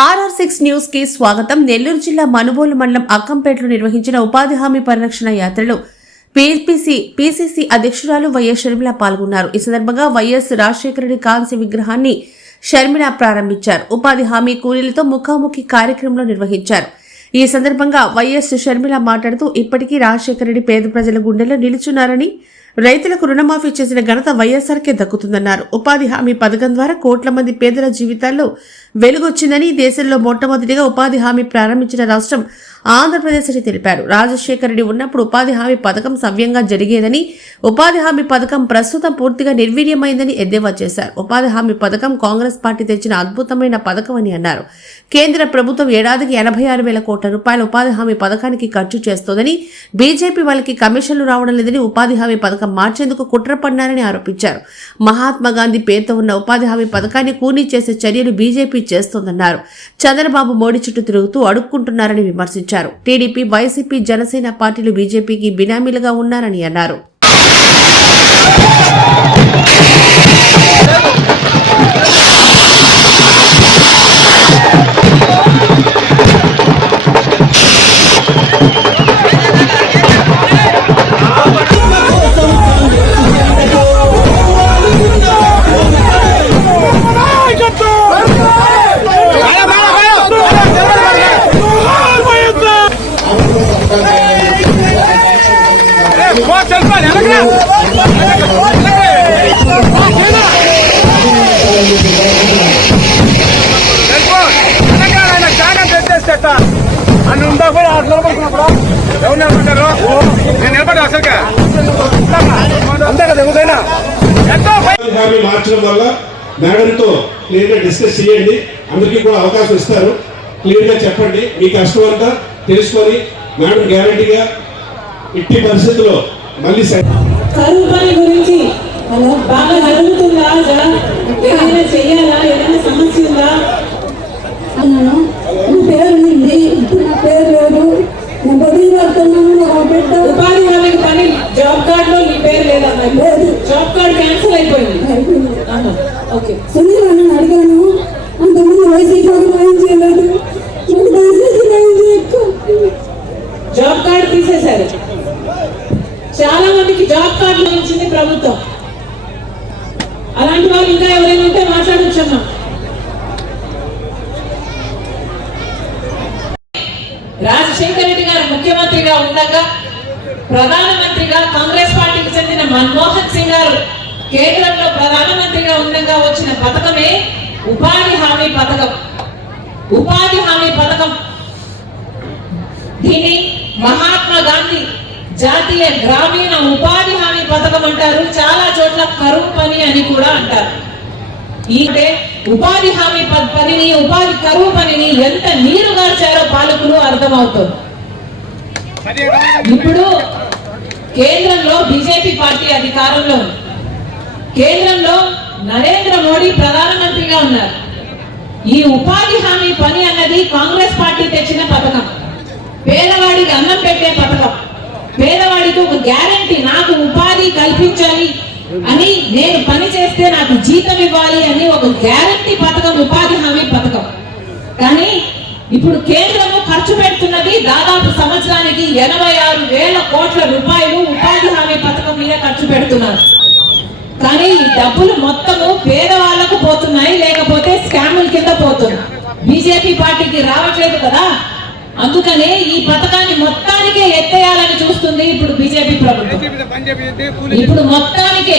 RR6 news కి స్వాగతం. నెల్లూరు జిల్లా మనుబోలు మండలం అక్కంపేటలో నిర్వహించిన ఉపాధి హామీ పరిరక్షణ యాత్రలో పిసిసి అధ్యక్షురాలు వైఎస్ షర్మిల పాల్గొన్నారు. ఈ సందర్భంగా వైఎస్ రాజశేఖర రెడ్డి కాంస్య విగ్రహాన్ని షర్మిల ప్రారంభించారు. ఉపాధి హామీ కూలీలతో ముఖాముఖి కార్యక్రమంలో నిర్వహించారు. ఈ సందర్భంగా వైఎస్ షర్మిల మాట్లాడుతూ ఇప్పటికీ రాజశేఖర రెడ్డి పేద ప్రజల గుండెల్లో నిలుచున్నారని, రైతులకు రుణమాఫీ చేసిన ఘనత వైఎస్ఆర్కే దక్కుతుందన్నారు. ఉపాధి హామీ పథకం ద్వారా కోట్ల మంది పేదల జీవితాల్లో వెలుగొచ్చిందని, దేశంలో మొట్టమొదటిగా ఉపాధి హామీ ప్రారంభించిన రాష్ట్రం ఆంధ్రప్రదేశ్ అని తెలిపారు. రాజశేఖర రెడ్డి ఉన్నప్పుడు ఉపాధి హామీ పథకం సవ్యంగా జరిగేదని, ఉపాధి హామీ పథకం ప్రస్తుతం పూర్తిగా నిర్వీర్యమైందని ఎద్దేవా చేశారు. ఉపాధి హామీ పథకం కాంగ్రెస్ పార్టీ తెచ్చిన అద్భుతమైన పథకం అని అన్నారు. కేంద్ర ప్రభుత్వం ఏడాదికి 86,000 కోట్ల రూపాయల ఉపాధి హామీ పథకానికి ఖర్చు చేస్తోందని, బీజేపీ వాళ్ళకి కమిషన్లు రావడం లేదని, ఉపాధి హామీ పథకం మార్చేందుకు కుట్ర పన్నారని ఆరోపించారు. మహాత్మా గాంధీ పేరుతో ఉన్న ఉపాధి హామీ పథకాన్ని కూనీ చేసే చర్యలు బీజేపీ చేస్తోందన్నారు. చంద్రబాబు మోడీ చుట్టూ తిరుగుతూ అడుక్కుంటున్నారని విమర్శించారు. టీడీపీ, వైసీపీ, జనసేన పార్టీలు బీజేపీకి బినామీలుగా ఉన్నారని అన్నారు. మార్చడం వల్ల మేడంతో క్లియర్ గా డిస్కస్ చేయండి. అందరికీ కూడా అవకాశం ఇస్తారు. క్లియర్ గా చెప్పండి. మీ కష్టం అంతా తెలుసుకొని మేడం గ్యారంటీగా ఇట్టి పరిస్థితుల్లో మళ్ళీ కరువు పని గురించి బాగా జరుగుతుందా, ఏదైనా చెయ్యాలా, ఏదైనా సమస్య ఉందా? పేరు ఉంది, ఇప్పుడు నా పేరు లేదు. ఉపాధి హామీకి పని జాబ్ కార్డ్ లో నీ పేరు లేదమ్మా. లేదు, జాబ్ కార్డ్ క్యాన్సిల్ అయిపోయింది. ఓకే, సునీల్ అన్న అడిగాను, అంతమంది వైసీపీ చేయలేదు, జాబ్ కార్డ్ తీసేశారు. చాలా మందికి జాబ్ కార్డు ఇచ్చింది ప్రభుత్వం. అలాంటి వాళ్ళు ఇంకా ఎవరైనా ఉంటే మాట్లాడొచ్చమ్మా. రాజశేఖర రెడ్డి గారు ముఖ్యమంత్రిగా ఉండగా, ప్రధానమంత్రిగా కాంగ్రెస్ పార్టీకి చెందిన మన్మోహన్ సింగ్ గారు కేంద్రంలో ప్రధానమంత్రిగా ఉండగా వచ్చిన పథకమే ఉపాధి హామీ పథకం. ఉపాధి హామీ పథకం దీన్ని మహాత్మా గాంధీ జాతీయ గ్రామీణ ఉపాధి హామీ పథకం అంటారు. చాలా చోట్ల కరువు పని అని కూడా అంటారు. ఈ ఉపాధి హామీ పనిని, ఉపాధి కరువు పనిని ఎంత నీరుగార్చారో పాలకులు అర్థమవుతుంది. ఇప్పుడు కేంద్రంలో బీజేపీ పార్టీ అధికారంలో ఉంది. కేంద్రంలో నరేంద్ర మోడీ ప్రధానమంత్రిగా ఉన్నారు. ఈ ఉపాధి హామీ పని అన్నది కాంగ్రెస్ పార్టీ తెచ్చిన పథకం. పేదవాడికి అన్నం పెట్టే పథకం. పేదవాడికి ఒక గ్యారంటీ, నాకు ఉపాధి కల్పించాలి అని, నేను పని చేస్తే నాకు జీతం ఇవ్వాలి అని ఒక గ్యారంటీ పథకం ఉపాధి హామీ పథకం. కానీ ఇప్పుడు కేంద్రము ఖర్చు పెడుతున్నది దాదాపు సంవత్సరానికి 86,000 కోట్ల రూపాయలు ఉపాధి హామీ పథకం మీద ఖర్చు పెడుతున్నారు. కానీ ఈ డబ్బులు మొత్తము పేదవాళ్లకు పోతున్నాయి, లేకపోతే స్కాముల కింద పోతున్నాయి. బీజేపీ పార్టీకి రావట్లేదు కదా, అందుకనే ఈ పథకాన్ని మొత్తానికే ఎత్తేయాలని చూస్తుంది ఇప్పుడు బీజేపీ ప్రభుత్వం. ఇప్పుడు మొత్తానికే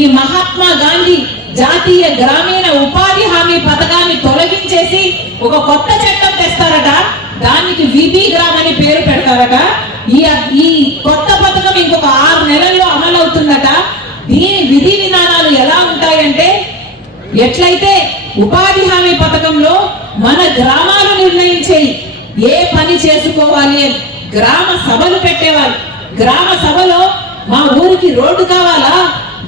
ఈ మహాత్మా గాంధీ జాతీయ గ్రామీణ ఉపాధి హామీ పథకాన్ని తొలగించేసి ఒక కొత్త చట్టం తెస్తారట. దానికి విబి గ్రామ్ అని పేరు పెడతారట. ఈ కొత్త పథకం ఇంకొక 6 నెలల్లో అమలు అవుతుందట. దీని విధి విధానాలు ఎలా ఉంటాయంటే, ఎట్లయితే ఉపాధి హామీ పథకంలో మన గ్రామాలు నిర్ణయించేయి ఏ పని చేసుకోవాలి అని గ్రామ సభలు పెట్టేవారు. గ్రామ సభలో మా ఊరికి రోడ్డు కావాలా,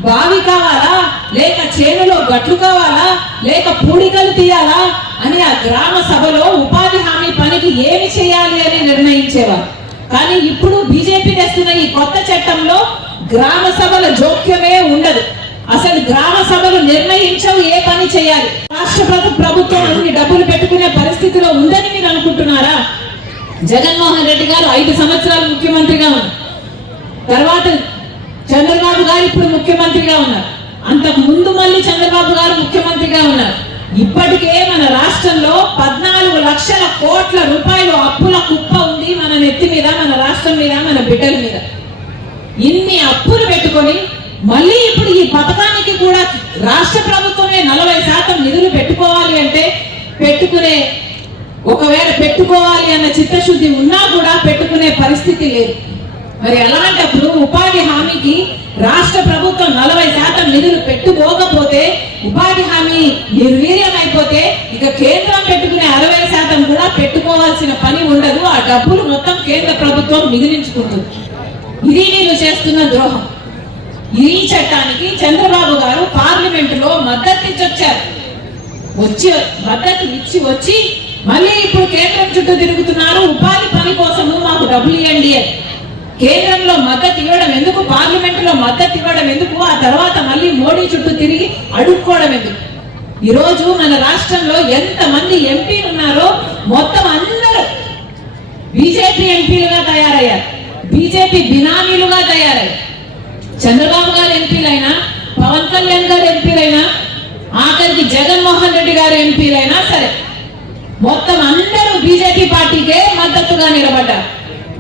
బావి కావాలా, లేక చేనులో గట్లు కావాలా, లేక పూడికలు తీయాలా అని ఆ గ్రామ సభలో ఉపాధి హామీ పనికి ఏమి చేయాలి అని నిర్ణయించేవారు. కానీ ఇప్పుడు బీజేపీ తెస్తున్న ఈ కొత్త చట్టంలో గ్రామ సభల జోక్యమే ఉండదు. అసలు గ్రామ సభలు నిర్ణయించవు ఏ పని చేయాలి. రాష్ట్ర ప్రభుత్వం అన్ని డబ్బులు పెట్టుకునే పరిస్థితిలో ఉందని మీరు అనుకుంటున్నారా? జగన్మోహన్ రెడ్డి గారు 5 సంవత్సరాలు ముఖ్యమంత్రిగా ఉన్నారు. తర్వాత చంద్రబాబు గారు ఇప్పుడు ముఖ్యమంత్రిగా ఉన్నారు. అంతకు ముందు మళ్ళీ చంద్రబాబు గారు ముఖ్యమంత్రిగా ఉన్నారు. ఇప్పటికే మన రాష్ట్రంలో 14 లక్షల కోట్ల రూపాయలు అప్పుల కుప్ప ఉంది మన నెత్తి మీద, మన రాష్ట్రం మీద, మన బిడ్డల మీద. ఇన్ని అప్పులు పెట్టుకొని మళ్ళీ ఇప్పుడు ఈ పథకానికి కూడా రాష్ట్ర ప్రభుత్వమే 40% నిధులు పెట్టుకోవాలి అంటే ఒకవేళ పెట్టుకోవాలి అన్న చిత్తశుద్ధి ఉన్నా కూడా పెట్టుకునే పరిస్థితి లేదు. మరి అలాంటప్పుడు ఉపాధి హామీకి రాష్ట్ర ప్రభుత్వం 40% నిధులు పెట్టుకోకపోతే, ఉపాధి హామీ నిర్వీర్యం అయిపోతే ఇక కేంద్రం పెట్టుకునే 60% కూడా పెట్టుకోవాల్సిన పని ఉండదు. ఆ డబ్బులు మొత్తం కేంద్ర ప్రభుత్వం మిగిలించుకుంటుంది. ఇది మీరు చేస్తున్న ద్రోహం. ఈ చట్టానికి చంద్రబాబు గారు పార్లమెంటులో మద్దతు ఇచ్చి మళ్ళీ ఇప్పుడు కేంద్రం చుట్టూ తిరుగుతున్నారు. ఉపాధి పని కోసము మాకు డబ్బులు ఇవ్వండి అని. కేంద్రంలో మద్దతు ఇవ్వడం ఎందుకు, పార్లమెంటులో మద్దతు ఇవ్వడం ఎందుకు, ఆ తర్వాత మళ్ళీ మోడీ చుట్టూ తిరిగి అడుక్కోవడం ఎందుకు? ఈ రోజు మన రాష్ట్రంలో ఎంత మంది ఎంపీలు ఉన్నారో మొత్తం అందరూ బీజేపీ ఎంపీలుగా తయారయ్యారు, బీజేపీ బినామీలుగా తయారయ్యారు. చంద్రబాబు గారు ఎంపీలైనా, పవన్ కళ్యాణ్ గారు ఎంపీలైనా, ఆఖరికి జగన్మోహన్ రెడ్డి గారు ఎంపీలైనా సరే మొత్తం అందరూ బీజేపీ పార్టీకే మద్దతుగా నిలబడ్డారు.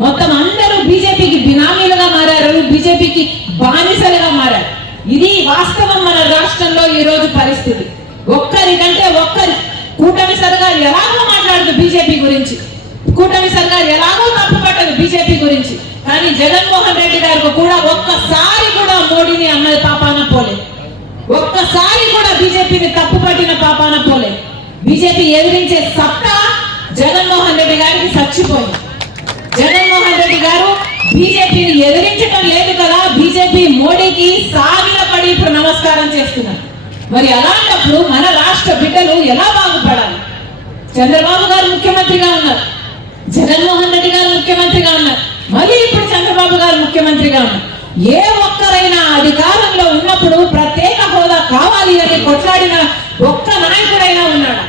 మొత్తం అందరూ బీజేపీకి బినామీలుగా మారారు, బీజేపీకి బానిసలుగా మారారు. ఇది వాస్తవం మన రాష్ట్రంలో ఈ రోజు పరిస్థితి. ఒక్కరికంటే ఒక్కరి కూటమి సర్కారు ఎలాగో మాట్లాడదు బీజేపీ గురించి, కూటమి సర్కారు ఎలాగో తప్పుపట్టదు బీజేపీ గురించి. కానీ జగన్మోహన్ రెడ్డి గారికి కూడా ఒక్కసారి కూడా మోడీని అన్నది పాపాన పోలే, ఒక్కసారి కూడా బీజేపీని తప్పుపట్టిన పాపాన పోలే. బీజేపీ ఎదిరించే సత్తా జగన్మోహన్ రెడ్డి గారికి చచ్చిపోయింది. జగన్మోహన్ రెడ్డి గారు బీజేపీని ఎదిరించడం లేదు కదా, బీజేపీ మోడీకి సాగిలపడి ఇప్పుడు నమస్కారం చేస్తున్నారు. మరి అలాంటప్పుడు మన రాష్ట్ర బిడ్డలు ఎలా బాగుపడాలి? చంద్రబాబు గారు ముఖ్యమంత్రిగా ఉన్నారు, జగన్మోహన్ రెడ్డి గారు ముఖ్యమంత్రిగా ఉన్నారు, మళ్ళీ ఇప్పుడు చంద్రబాబు గారు ముఖ్యమంత్రిగా ఉన్నారు. ఏ ఒక్కరైనా అధికారంలో ఉన్నప్పుడు ప్రత్యేక హోదా కావాలి అని కొట్లాడిన ఒక్క నాయకుడైనా ఉన్నాడా?